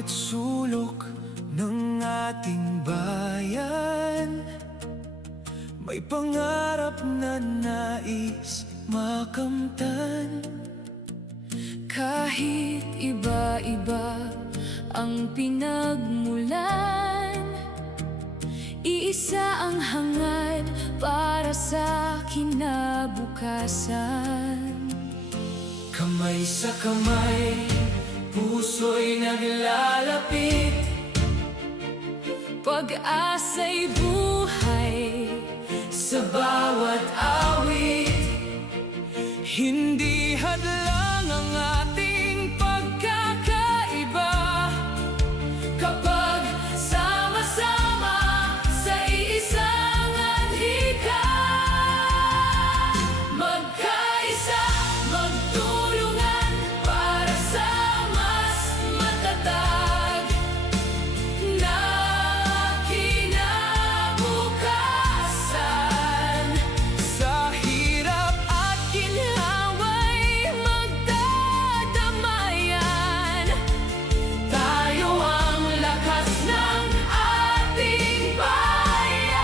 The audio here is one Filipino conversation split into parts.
bawat sulok ng ating bayan, may pangarap na nais makamtan. Kahit iba-iba ang pinagmulan, iisa ang hangad para sa kinabukasan. Kamay sa kamay, puso'y naglalapit, Pag-asa'y buhay sa bawat awit. Hindi hadlang ang ating pagkakaiba kapag sama-sama sa iisang adhika. Magkaisa, magtulungan para sa mas matatag na kinabukasan. Sa hirap at ginhawa'y magdadamayan, tayo ang lakas ng ating bayan.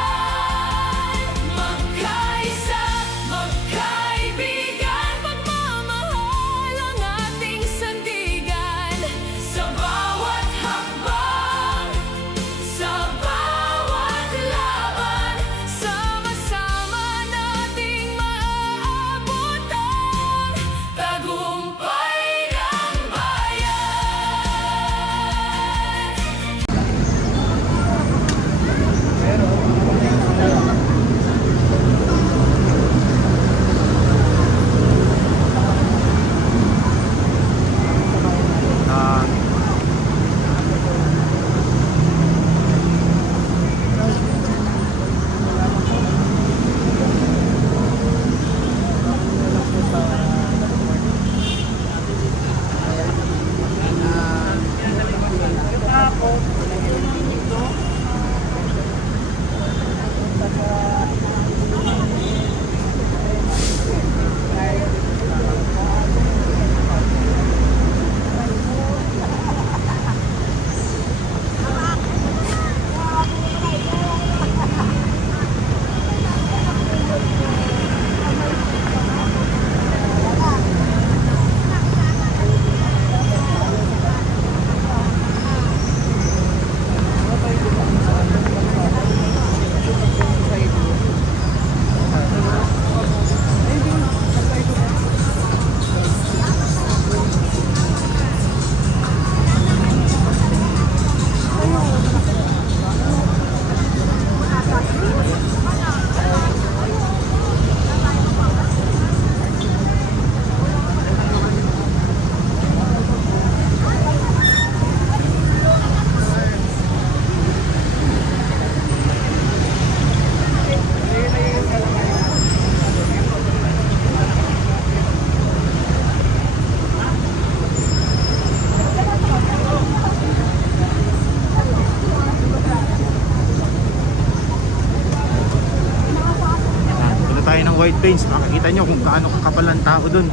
Magkaisa, magkaibigan, pagmamahal ang ating sandigan. Sa bawat hakbang, sa bawat laban, sama-sama nating maaabot ang tagumpay ng bayan. Punta tayo ng White Plains, makikita nyo kung gaano kakapal ang tao dun.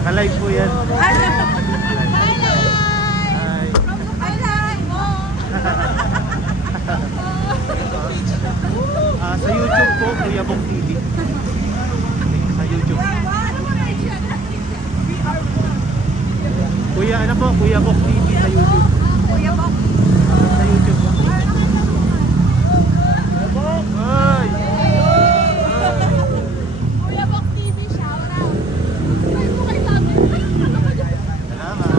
Naka-live po yan. Hi. Sa YouTube po, Kuya Bok TV. Sa YouTube. Kuya, ano po? Kuya Bok TV sa YouTube. Kuya Bok. Sa YouTube po. Ay! Kuya Bok TV, shout out. Ay, mo kay Tami. Salamat.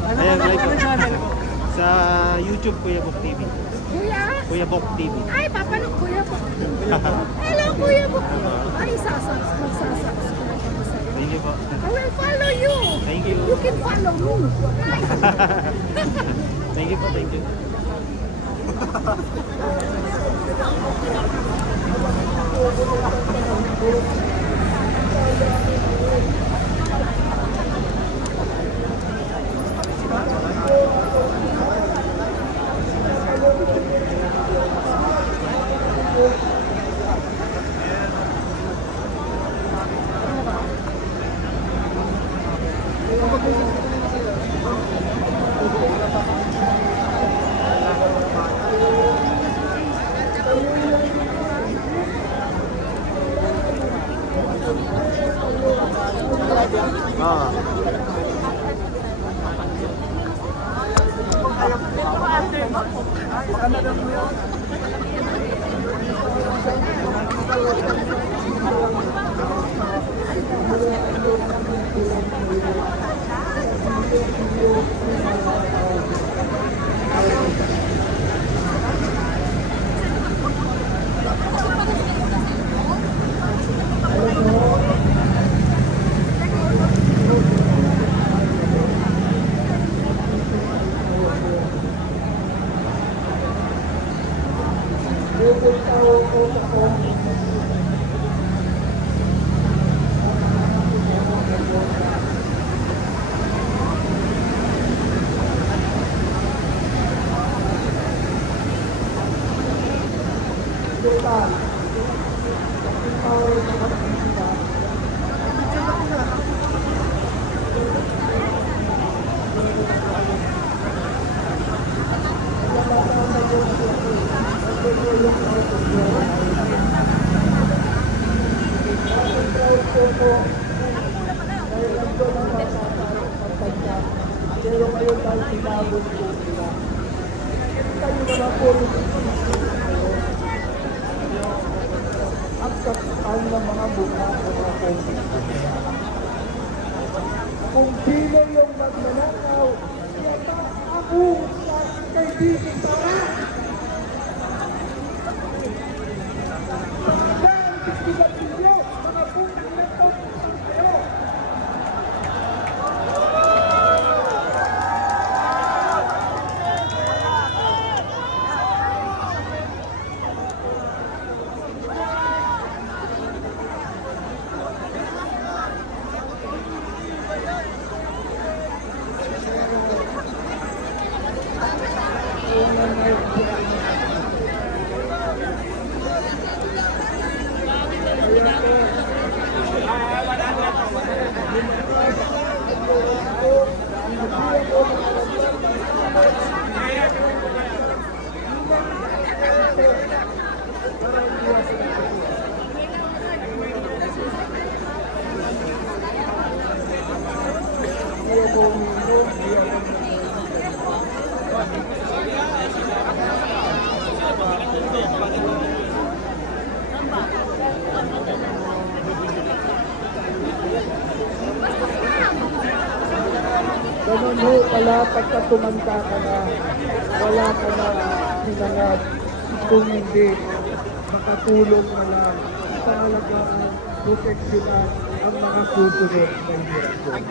live? Ayan, live po. Sa YouTube, Kuya Bok TV. Kuya? Kuya Bok TV. Ay, papanood Kuya po. Hello, Kuya po. Ay, magsasubscribe ako sa'yo. Thank you po. I will follow you. Thank you. You can follow me. Thank you po, thank you. Pero kayo dahil sinabot po sila. Tayo mga po ang kapal ng mga buka o mga COVID. Kung sino yung magnanakaw, yata ako sa kaibigan para. Dahil bigtigan ninyo, mga putang na ito, kayo. Ganun ho pala pagka tumanda ka na, wala ka na hinangad. Kung hindi, makatulong na lang sa alagaan, proteksyonan ang mga susunod na hirap.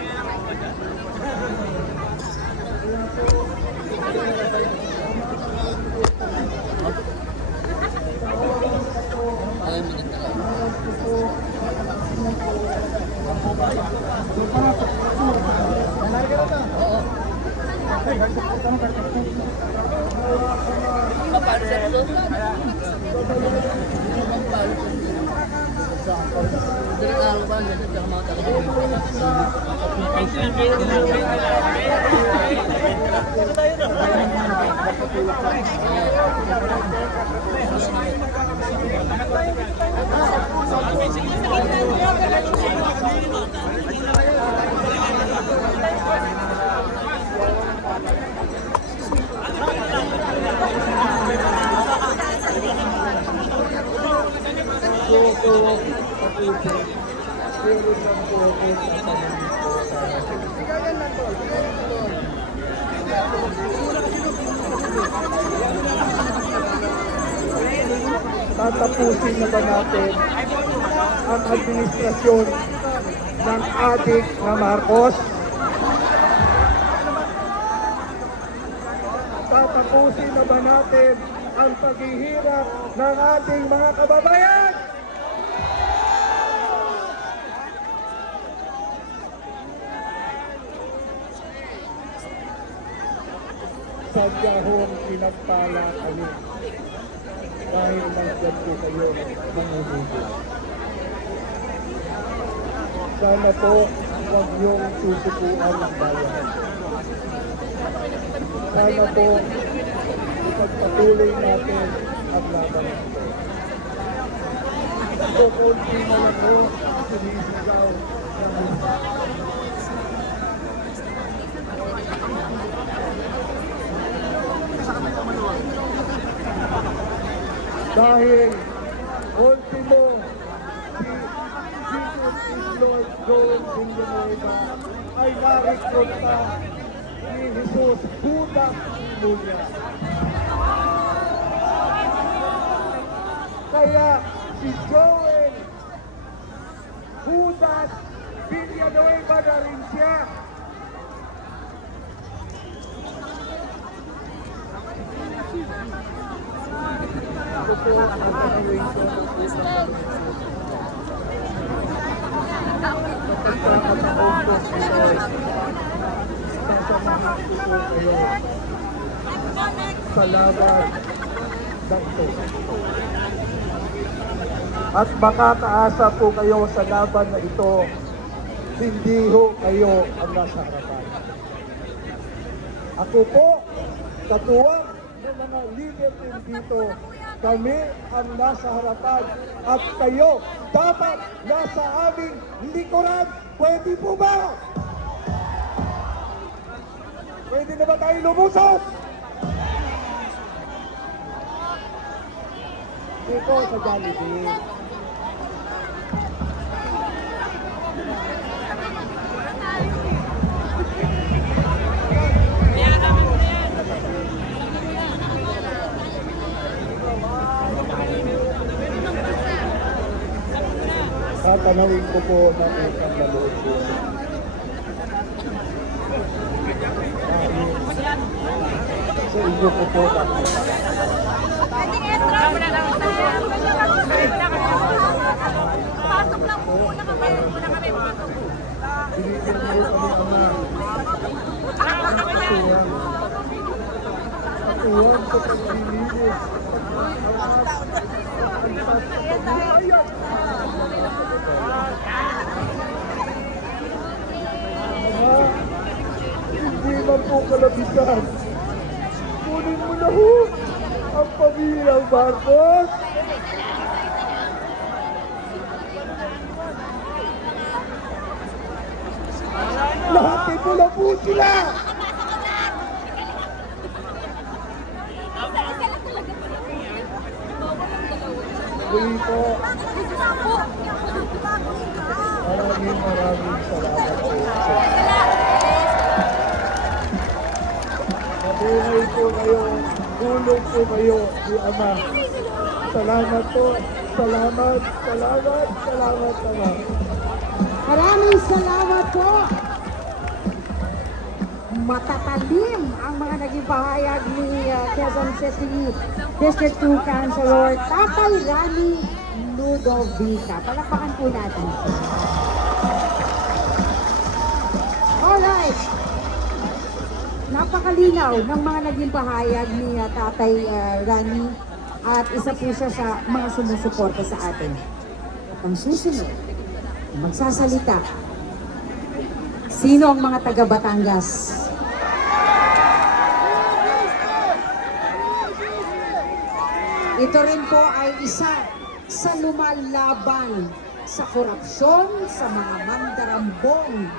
Tatapusin na ba natin ang administrasyon ng adik na Marcos? Tatapusin na ba natin ang paghihirap ng ating mga kababayan? Sadya hong pinagpala kami dahil nandiyan po kayo nanguhuli. Sana po huwag niyong susukuan ng bayan. Sana po ipagpatuloy natin ang laban nito. Ito konti na lang po sinisigaw ng gusto. Dahil ultimo si Jesus is Lord Joel Villanueva ay na-recruit pa ni Jesus Judas Mulia. Kaya si Joel Judas Villanueva na rin siya. Ito po ang pagkakawin ko. Pagkakataon ko ito. Sasamahan ko po kayo sa laban ng ito. At makakaasa po kayo sa laban na ito, hindi ho kayo ang nasa harapan. Ako po, katuwang ng mga leader din dito, kami ang nasa harapan at kayo dapat nasa aming likuran. Pwede po ba? Pwede na ba tayo lumusot? Dito sa Jollibee. Tatanawin ko po ng isang lalood po. Sa inyo ko po nakita. Pasok lang po muna kami. Binigyan mo kami katuwang. Katuwang sa paglilinis. Hindi man po kalabisan. Kunin mo na ho ang pamilyang Marcos. Lahat ay pula po sila. Muli po, maraming salamat po. Mabuhay po kayo, tulong po kayo ni Ama. Salamat po, salamat, Ama. Maraming salamat po. Matatalim ang mga naging pahayag ni Quezon City District 2 Councilor Tatay Rani Ludovica. Palakpakan po natin. Alright. Napakalinaw ng mga naging pahayag ni Tatay Rani at isa po siya sa mga sumusuporta sa atin. At ang susunod, magsasalita. Sino ang mga taga Batangas? Ito rin po ay isa sa lumalaban sa korupsyon, sa mga mandarambong.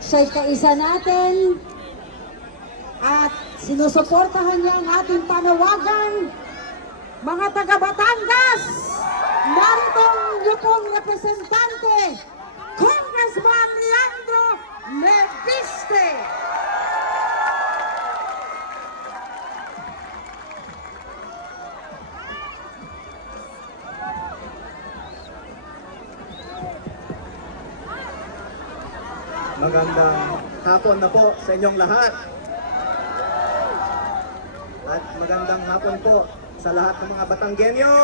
Siya'y kaisa natin at sinusuportahan niya ang ating panawagan. Mga taga Batangas, narito ang inyong pong representante, Congressman Leandro Leviste. Magandang hapon na po sa inyong lahat. At magandang hapon po sa lahat ng mga Batanggenyo.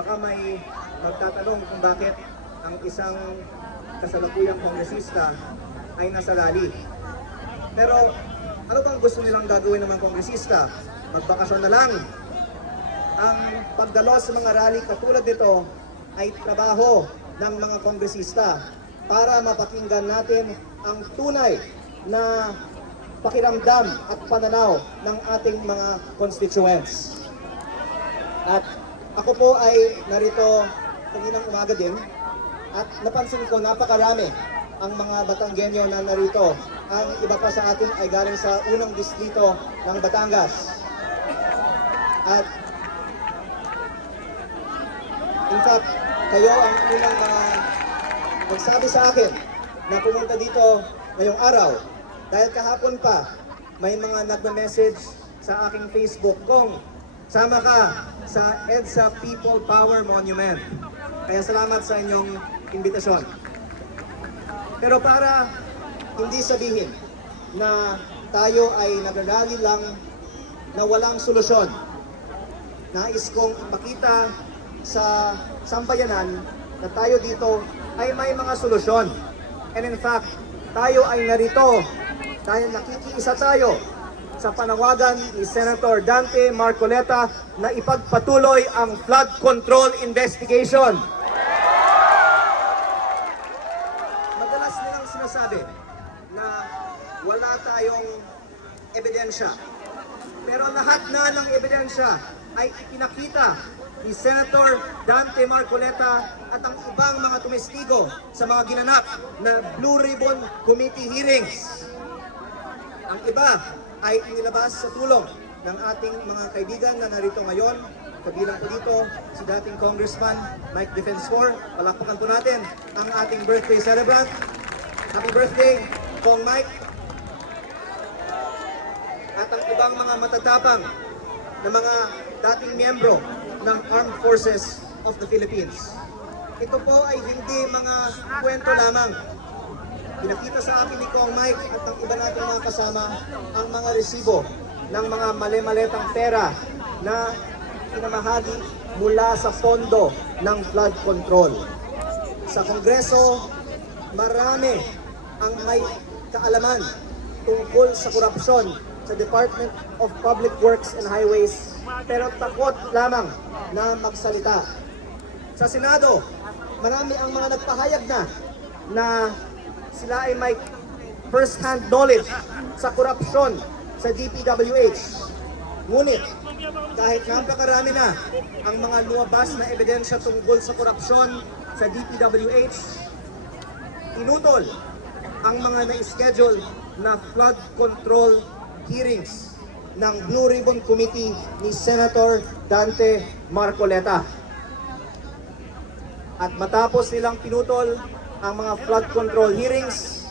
Baka may magtatanong kung bakit ang isang kasalukuyang kongresista ay nasa rally. Pero ano bang gusto nilang gagawin ng mga kongresista? Magbakasyon na lang. Ang pagdalo sa mga rally katulad nito ay trabaho ng mga kongresista para mapakinggan natin ang tunay na pakiramdam at pananaw ng ating mga constituents. At ako po ay narito kaninang umaga din at napansin ko napakarami ang mga Batanggenyo na narito. Ang iba pa sa atin ay galing sa unang distrito ng Batangas. At in fact, kayo ang unang mga nagsabi sa akin na pumunta dito ngayong araw. Dahil kahapon pa, may mga nagme-message sa aking Facebook kung sama ka sa EDSA People Power Monument. Kaya salamat sa inyong imbitasyon. Pero para hindi sabihin na tayo ay nagrarally lang na walang solusyon, nais kong ipakita sa sambayanan na tayo dito ay may mga solusyon. And in fact, tayo ay narito dahil nakikiisa tayo sa panawagan ni Senator Dante Marcoleta na ipagpatuloy ang flood control investigation. Madalas nilang sinasabi na wala tayong ebidensya. Pero lahat na ng ebidensya ay ipinakita ni Senator Dante Marcoleta at ang ibang mga tumestigo sa mga ginanap na Blue Ribbon Committee hearings. Ang iba ay inilabas sa tulong ng ating mga kaibigan na narito ngayon. Kabilang po dito si dating Congressman Mike Defensor. Palakpakan po natin ang ating birthday celebrant. Happy birthday, Kong Mike. At ang ibang mga matatapang na mga dating miyembro ng Armed Forces of the Philippines. Ito po ay hindi mga kwento lamang. Pinakita sa akin ni Kong Mike at ang iba nating mga kasama ang mga resibo ng mga mali-maletang pera na pinamahagi mula sa pondo ng flood control. Sa Kongreso, marami ang may kaalaman tungkol sa korupsyon sa Department of Public Works and Highways, pero takot lamang na magsalita. Sa Senado, marami ang mga nagpahayag na sila ay may first-hand knowledge sa korupsyon sa DPWH. Ngunit, kahit napakarami na ang mga lumabas na ebidensya tungkol sa korupsyon sa DPWH, inutol ang mga na-schedule na flood control hearings ng Blue Ribbon Committee ni Senator Dante Marcoleta. At matapos nilang pinutol ang mga flood control hearings,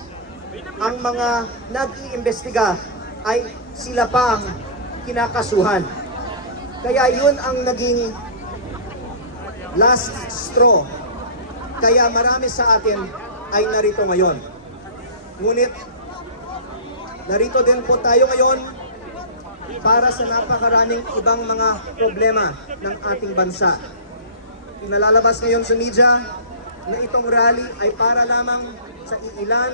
ang mga nag-iimbestiga ay sila pa ang kinakasuhan. Kaya yun ang naging last straw. Kaya marami sa atin ay narito ngayon. Ngunit, narito din po tayo ngayon para sa napakaraming ibang mga problema ng ating bansa. Inalalabas ngayon sa media na itong rally ay para lamang sa iilan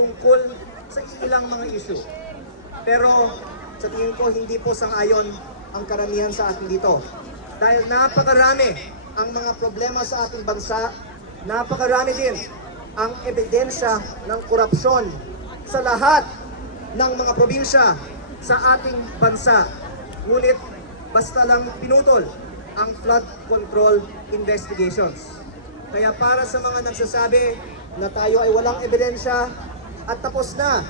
tungkol sa ilang mga issue. Pero sa tingin ko hindi po sang-ayon ang karamihan sa atin dito. Dahil napakarami ang mga problema sa ating bansa, napakarami din ang ebidensya ng korupsyon sa lahat ng mga probinsya sa ating bansa. Ngunit basta lang pinutol ang flood control investigations. Kaya para sa mga nagsasabi na tayo ay walang ebidensya at tapos na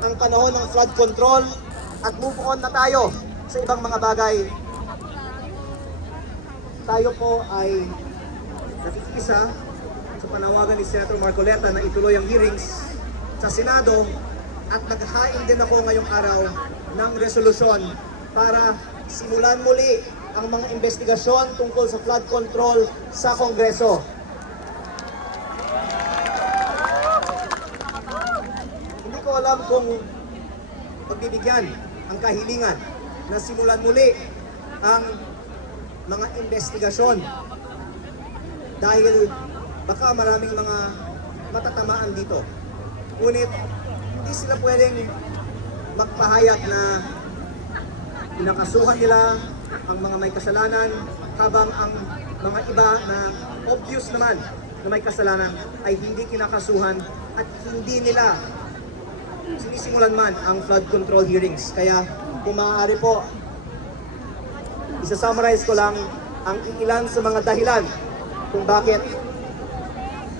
ang panahon ng flood control at move on na tayo sa ibang mga bagay, tayo po ay nakikisa sa panawagan ni Senator Marcoleta na ituloy ang hearings sa Senado at naghain din ako ngayong araw ng resolusyon para simulan muli ang mga investigasyon tungkol sa flood control sa Kongreso. alam kung pagbibigyan ang kahilingan na simulan muli ang mga investigasyon dahil baka maraming mga matatamaan dito. Ngunit hindi sila pwedeng magpahayag na pinakasuhan nila ang mga may kasalanan habang ang mga iba na obvious naman na may kasalanan ay hindi kinakasuhan at hindi nila sinisimulan man ang flood control hearings. Kaya kung maaari po, isa-summarize ko lang ang ilan sa mga dahilan kung bakit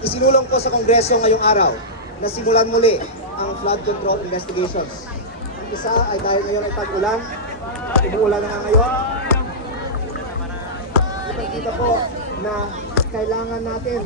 isinulong ko sa Kongreso ngayong araw na simulan muli ang flood control investigations. Ang isa ay dahil ngayon ay tag-ulan, umuulan na nga ngayon. Kita po na kailangan natin